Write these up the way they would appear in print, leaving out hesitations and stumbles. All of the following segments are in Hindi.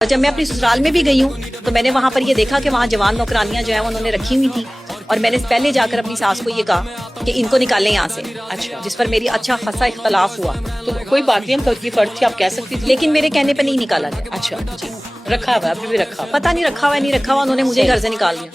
जब मैं अपनी ससुराल में भी गई हूँ तो मैंने वहाँ पर ये देखा कि वहाँ जवान नौकरानियां जो है उन्होंने रखी हुई थी और मैंने पहले जाकर अपनी सास को ये कहा कि इनको निकालें यहाँ से। अच्छा, जिस पर मेरी अच्छा खासा इख्तलाफ हुआ। तो कोई बात नहीं, हम तौकीफ फर्ज थी, आप कह सकती थी। लेकिन मेरे कहने पे नहीं निकाला गया। अच्छा जी, रखा हुआ है, अभी भी रखा हुआ। पता नहीं रखा हुआ नहीं रखा हुआ, उन्होंने मुझे घर से निकाल दिया।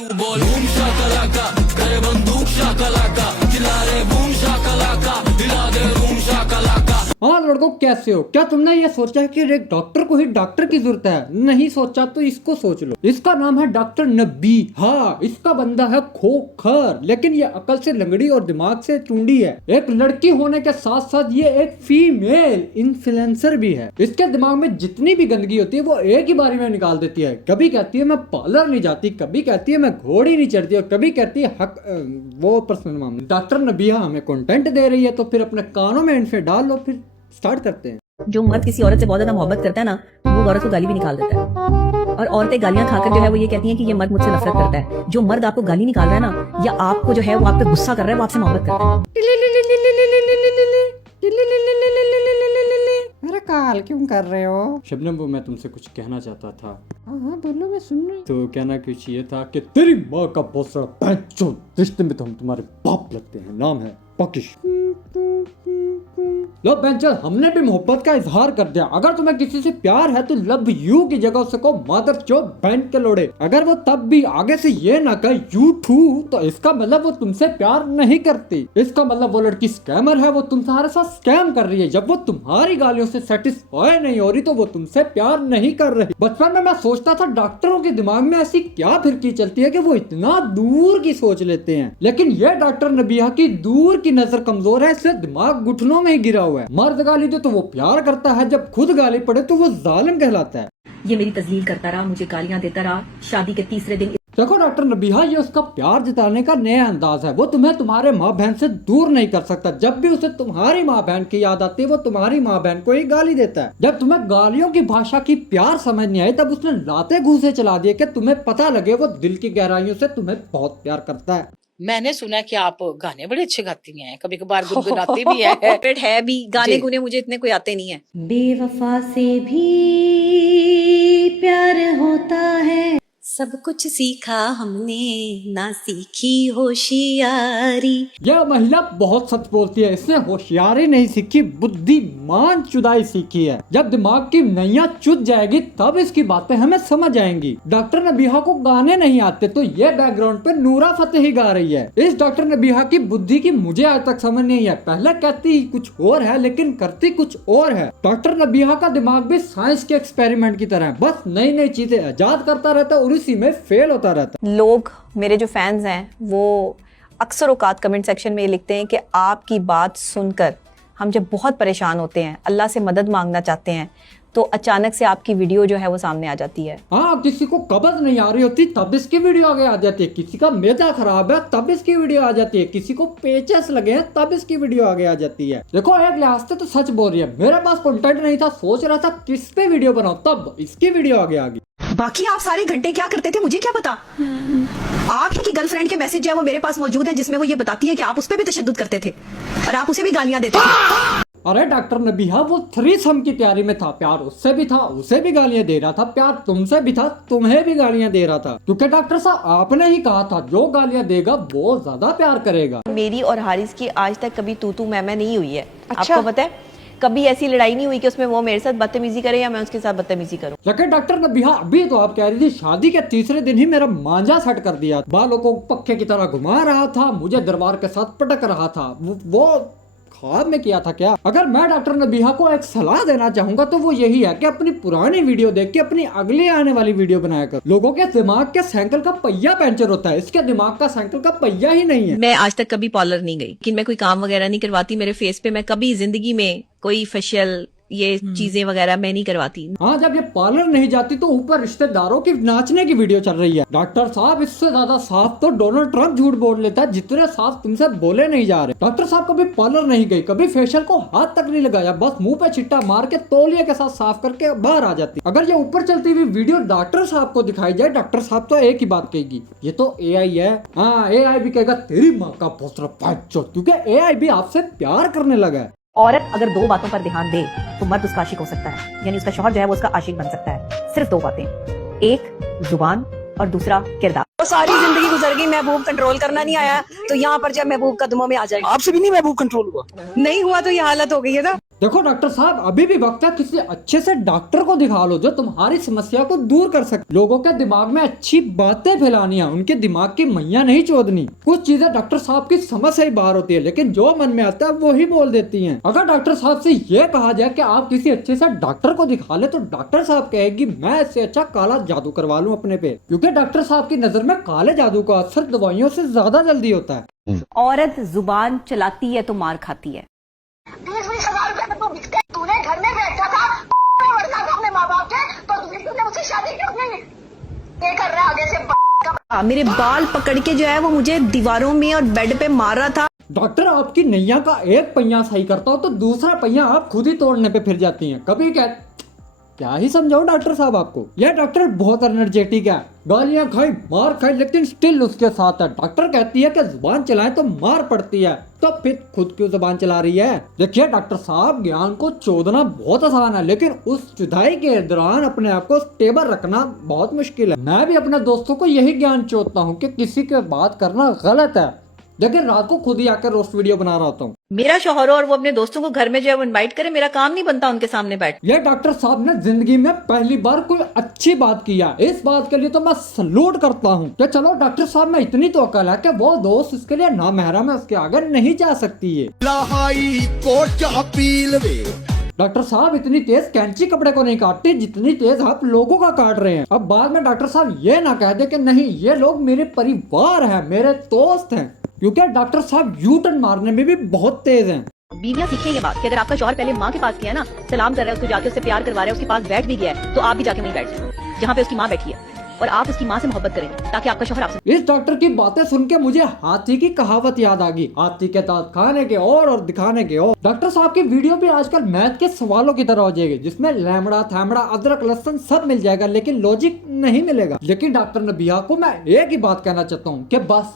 हाँ लड़कों, कैसे हो? क्या तुमने ये सोचा है कि एक डॉक्टर को ही डॉक्टर की जरूरत है? नहीं सोचा तो इसको सोच लो। इसका नाम है डॉक्टर नबी। हाँ, इसका बंदा है खोखर, लेकिन ये अकल से लंगड़ी और दिमाग से चुंडी है। एक लड़की होने के साथ साथ ये एक फीमेल इन्फ्लुएंसर भी है। इसके दिमाग में जितनी भी गंदगी होती है वो एक ही बारी में निकाल देती है। कभी कहती है मैं पार्लर नहीं जाती, कभी कहती है मैं घोड़ी नहीं चढ़ती, और कभी कहती है हक वो पर्सनल मामले। डॉक्टर नबिया हमें कंटेंट दे रही है तो फिर अपने कानों में इनफे डाल लो। फिर स्टार्ट करते हैं। जो मर्द किसी औरत से बहुत ज्यादा मोहब्बत करता है ना, वो औरत को गाली भी निकाल देता है। और औरतें गालियां खाकर जो है वो ये कहती हैं कि ये मर्द मुझसे नफरत करता है। जो मर्द आपको गाली निकाल रहा है ना, या आपको जो है वो आप पे गुस्सा कर रहा है, वो आपसे मोहब्बत करता है। अरे काल क्यों कर रहे हो? शबनम, वो मैं तुमसे कुछ कहना चाहता था। हाँ बोलो, मैं सुन रही। तो कहना कुछ ये था कि तेरी माँ का बहुत सारा पैंचो, रिश्ते में तो हम तुम्हारे बाप लगते हैं। नाम है पकिश। लो बेंचर, हमने भी मोहब्बत का इजहार कर दिया। अगर तुम्हें किसी से प्यार है तो लव यू की जगह उसे को मदर चो बैंड के लोड़े। अगर वो तब भी आगे से ये ना कहे यू टू, तो इसका मतलब वो तुमसे प्यार नहीं करती। इसका मतलब वो लड़की स्कैमर है, वो तुम्हारे साथ स्कैम कर रही है। जब वो तुम्हारी गालियों से सेटिस्फाई नहीं हो रही तो वो तुमसे प्यार नहीं कर रही। बचपन में मैं सोचता था डॉक्टरों के दिमाग में ऐसी क्या फिरकी चलती है कि वो इतना दूर की सोच लेते हैं, लेकिन ये डॉक्टर नबिया की दूर की नजर कमजोर है, इसलिए दिमाग घुटनों में ही गिरा हुआ है। मर्द गाली दे तो वो प्यार करता है, जब खुद गाली पड़े तो वो जालिम कहलाता है। ये मेरी तजलील करता रहा, मुझे गालियां देता रहा। शादी के तीसरे दिन देखो डॉक्टर नबिहा, ये उसका प्यार जताने का नया अंदाज है। वो तुम्हें तुम्हारे माँ बहन से दूर नहीं कर सकता। जब भी उसे तुम्हारी माँ बहन की याद आती है वो तुम्हारी माँ बहन को ही गाली देता है। जब तुम्हें गालियों की भाषा की प्यार समझ नहीं आई तब उसने लाते घूसे चला दिए कि तुम्हें पता लगे वो दिल की गहराइयों से तुम्हें बहुत प्यार करता है। मैंने सुना है कि आप गाने बड़े अच्छे गाती हैं, कभी कभार गुनगुनाती भी है। पेट है भी, गाने जी। गुने मुझे इतने कोई आते नहीं है। बेवफा से भी प्यार होता है। सब कुछ सीखा हमने, ना सीखी होशियारी। यह महिला बहुत सच बोलती है। इसने होशियारी नहीं सीखी, बुद्धिमान चुदाई सीखी है। जब दिमाग की नैया चुद जाएगी तब इसकी बातें हमें समझ आएंगी। डॉक्टर नबिहा को गाने नहीं आते तो ये बैकग्राउंड पे नूरा फतेही गा रही है। इस डॉक्टर नबिहा की बुद्धि की मुझे आज तक समझ नहीं है। पहले कहती कुछ और है लेकिन करती कुछ और है। डॉक्टर नबिहा का दिमाग भी साइंस के एक्सपेरिमेंट की तरह है, बस नई नई चीजें इजाद करता रहता है और इसी में फेल होता रहता है। लोग, मेरे जो फैंस हैं, वो अक्सर औकात कमेंट सेक्शन में ये लिखते हैं कि आपकी बात सुनकर हम जब बहुत परेशान होते हैं, अल्लाह से मदद मांगना चाहते हैं, तो अचानक से आपकी वीडियो जो है वो सामने आ जाती है। हाँ, किसी को कब्ज नहीं आ रही होती तब इसकी वीडियो आगे आ जाती है। किसी का मैदा खराब है तब इसकी वीडियो आ जाती है। किसी को पेचेस लगे हैं तब इसकी वीडियो आगे आ जाती है। देखो, एक लिहाज से तो सच बोल रही है। मेरे पास कंटेंट नहीं था, सोच रहा था किस पे वीडियो बनाऊं, तब इसकी वीडियो आगे आ गई। बाकी आप सारे घंटे क्या करते थे मुझे क्या पता। आपकी गर्लफ्रेंड के मैसेज जो है वो मेरे पास मौजूद है, जिसमें वो ये बताती है कि आप उस पर भी तशद्दुद करते थे और आप उसे भी गालियां देते थे। अरे डॉक्टर नबिहा, वो थ्रीसम की तैयारी में था। प्यार उससे भी था, उसे भी गालियां दे रहा था। प्यार तुमसे भी था, तुम्हें भी गालियां दे रहा था। क्योंकि डॉक्टर साहब आपने ही कहा था जो गालियां देगा वो ज्यादा प्यार करेगा। मेरी और हारिस की आज तक कभी तू मैं नहीं हुई है। आपको पता है, कभी ऐसी लड़ाई नहीं हुई कि उसमें वो मेरे साथ बदतमीजी करे या मैं उसके साथ बदतमीजी करूं। लेकिन डॉक्टर नबिहा, अभी तो आप कह रही थी शादी के तीसरे दिन ही मेरा मांझा सेट कर दिया, बालों को पक्के की तरह घुमा रहा था, मुझे दरबार के साथ पटक रहा था। वो ख्वाब में किया था क्या? अगर मैं डॉक्टर नबिहा को एक सलाह देना चाहूंगा तो वो यही है कि अपनी पुरानी वीडियो देख के अपनी अगली आने वाली वीडियो बनाया कर। लोगों के दिमाग के साइकिल का पहिया पंचर होता है, इसके दिमाग का साइकिल का पहिया ही नहीं है। मैं आज तक कभी पार्लर नहीं गई, लेकिन मैं कोई काम वगैरह नहीं करवाती। मेरे फेस पे मैं कभी जिंदगी में कोई फेशियल ये चीजें वगैरह मैं नहीं करवाती। हाँ, जब ये पार्लर नहीं जाती तो ऊपर रिश्तेदारों की नाचने की वीडियो चल रही है। डॉक्टर साहब, इससे ज्यादा साफ तो डोनाल्ड ट्रंप झूठ बोल लेता है, जितने साफ तुमसे बोले नहीं जा रहे। डॉक्टर साहब कभी पार्लर नहीं गई, कभी फेशियल को हाथ तक नहीं लगाया, बस मुंह पे छिट्टा मार के तौलिए के साथ साफ करके बाहर आ जाती। अगर ये ऊपर चलती हुई वीडियो डॉक्टर साहब को दिखाई जाए, डॉक्टर साहब तो एक ही बात कहेगी, ये तो AI है। हाँ, AI भी कहेगा तेरी माँ का पोस्टर, क्योंकि AI भी आपसे प्यार करने लगा है। औरत अगर दो बातों पर ध्यान दे तो मर्द उसका आशिक हो सकता है, यानी उसका शौहर जो है वो उसका आशिक बन सकता है। सिर्फ 2 बातें, एक जुबान और दूसरा किरदार। तो सारी जिंदगी गुजर गई, महबूब कंट्रोल करना नहीं आया, तो यहाँ पर जब महबूब कदमों में आ जाएगा। आपसे भी नहीं महबूब कंट्रोल हुआ? नहीं हुआ तो ये हालत हो गई है ना। देखो डॉक्टर साहब, अभी भी वक्त है, किसी अच्छे से डॉक्टर को दिखा लो जो तुम्हारी समस्या को दूर कर सके। लोगों के दिमाग में अच्छी बातें फैलानी है, उनके दिमाग की मैया नहीं चोदनी। कुछ चीजें डॉक्टर साहब की समझ से ही बाहर होती है, लेकिन जो मन में आता है वो ही बोल देती हैं। अगर डॉक्टर साहब से ये कहा जाए कि आप किसी अच्छे से डॉक्टर को दिखा ले, तो डॉक्टर साहब कहेगी मैं इससे अच्छा काला जादू करवा लूं अपने पे, क्योंकि डॉक्टर साहब की नजर में काले जादू का असर दवाइयों से ज्यादा जल्दी होता है। औरत जुबान चलाती है तो मार खाती है। 20,000 रुपए में तू बिकते, तूने घर में बैठा था, लड़का था अपने माँ बाप के, तो तूने मुझसे शादी क्यों नहीं ये कर रहा है आगे से? मेरे बाल पकड़ के जो है वो मुझे दीवारों में और बेड पे मार रहा था। डॉक्टर आपकी नैया का एक पहिया सही करता हो तो दूसरा पहिया आप खुद ही तोड़ने पे फिर जाती हैं। कभी क्या ही समझाओ डॉक्टर साहब आपको। यह डॉक्टर बहुत एनर्जेटिक है, गालियां खाई मार खाई लेकिन स्टिल उसके साथ है। डॉक्टर कहती है कि जुबान चलाए तो मार पड़ती है, तो फिर खुद क्यों जुबान चला रही है? देखिए डॉक्टर साहब, ज्ञान को चोदना बहुत आसान है, लेकिन उस चुदाई के दौरान अपने आप को स्टेबल रखना बहुत मुश्किल है। मैं भी अपने दोस्तों को यही ज्ञान चोदता हूँ कि किसी के बात करना गलत है, लेकिन रात को खुद ही आकर रोस्ट वीडियो बना रहा होता हूँ। मेरा शौहर और वो अपने दोस्तों को घर में जो है वो इनवाइट करे, मेरा काम नहीं बनता उनके सामने बैठ। ये डॉक्टर साहब ने जिंदगी में पहली बार कोई अच्छी बात किया, इस बात के लिए तो मैं सलूट करता हूँ कि चलो डॉक्टर साहब में इतनी तो अकल है कि वो दोस्त इसके लिए ना महरम है, उसके आगे नहीं जा सकती है। डॉक्टर साहब इतनी तेज कैंची कपड़े को नहीं काटती जितनी तेज आप लोगों का काट रहे हैं। अब बाद में डॉक्टर साहब ये ना कह दे कि नहीं ये लोग मेरे परिवार है, मेरे दोस्त हैं, क्योंकि डॉक्टर साहब यू टर्न मारने में भी बहुत तेज हैं। बीवियां सीखें ये बात कि अगर आपका शौहर पहले माँ के पास गया ना, सलाम कर रहा है उसको, जाके उससे प्यार करवा रहा है, उसके पास बैठ भी गया है, तो आप भी जाके वहीं बैठ जाए जहाँ पे उसकी माँ बैठी है, और आप उसकी माँ से मोहब्बत करेंगे ताकि आपका शौहर आपसे। इस डॉक्टर की बातें सुन के मुझे हाथी की कहावत याद आ गई, हाथी के दांत खाने के और दिखाने के और। डॉक्टर साहब की वीडियो भी आजकल मैथ के सवालों की तरह हो जाएगी, जिसमें लैमड़ा थैमड़ा अदरक लहसुन सब मिल जाएगा, लेकिन लॉजिक नहीं मिलेगा। लेकिन डॉक्टर नबिया को मैं एक ही बात कहना चाहता हूँ कि बस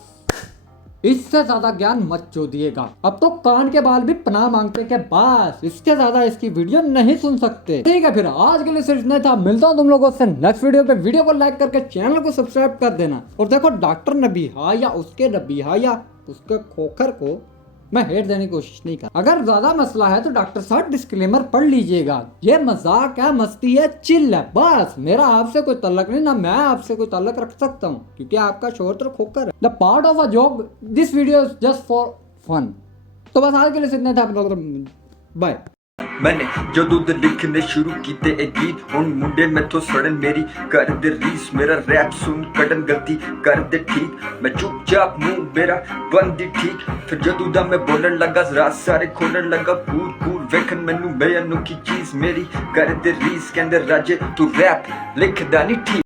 इससे ज्यादा ज्ञान मत चोदिएगा। अब तो कान के बाल भी पनाह मांगते कि बस इसके ज्यादा इसकी वीडियो नहीं सुन सकते। ठीक है, फिर आज के लिए सिर्फ इतना था। मिलता हूँ तुम लोगों से नेक्स्ट वीडियो पे। वीडियो को लाइक करके चैनल को सब्सक्राइब कर देना। और देखो डॉक्टर नबीहा या उसके नबीहा या उसके खोखर को मैं हेट देने की कोशिश नहीं कर। अगर ज्यादा मसला है तो डॉक्टर साहब डिस्क्लेमर पढ़ लीजिएगा, ये मजाक है, मस्ती है, चिल है, बस मेरा आपसे कोई ताल्लुक नहीं, ना मैं आपसे कोई ताल्लुक रख सकता हूँ, क्योंकि आपका शोर तो खोकर है। The part of a job, this video is just for fun. तो बस आज के लिए इतना था, बाय। मैंने ਜਦੋਂ ਦੇ ਲਿਖਣੇ ਸ਼ੁਰੂ ਕੀਤੇ ਇਹ ਗੀਤ ਹੁਣ ਮੁੰਡੇ ਮੈਥੋਂ ਸੜਨ ਮੇਰੀ ਕਰਦੇ ਰੀਸ ਮੇਰਾ ਰੈਪ ਸੁਣ ਕੱਢਣ ਗਲਤੀ ਕਰਦੇ ਠੀਕ ਮੈਂ ਚੁੱਪਚਾਪ ਮੂੰਹ ਮੇਰਾ ਬੰਦੀ ਠੀਕ ਫਿਰ ਜਦੋਂ ਦਾ ਮੈਂ ਬੋਲਣ ਲੱਗਾ ਰਾਤ ਸਾਰੇ ਖੋਲਣ ਲੱਗਾ ਕੂਲ ਵੇਖਣ ਮੈਨੂੰ ਬੇ ਅਨੋਖੀ ਚੀਜ਼ ਮੇਰੀ ਕਰਦੇ ਰੀਸ ਕਹਿੰਦੇ ਰਾਜੇ ਤੂੰ ਰੈਪ ਲਿਖਦਾ ਨਹੀਂ ਠੀਕ।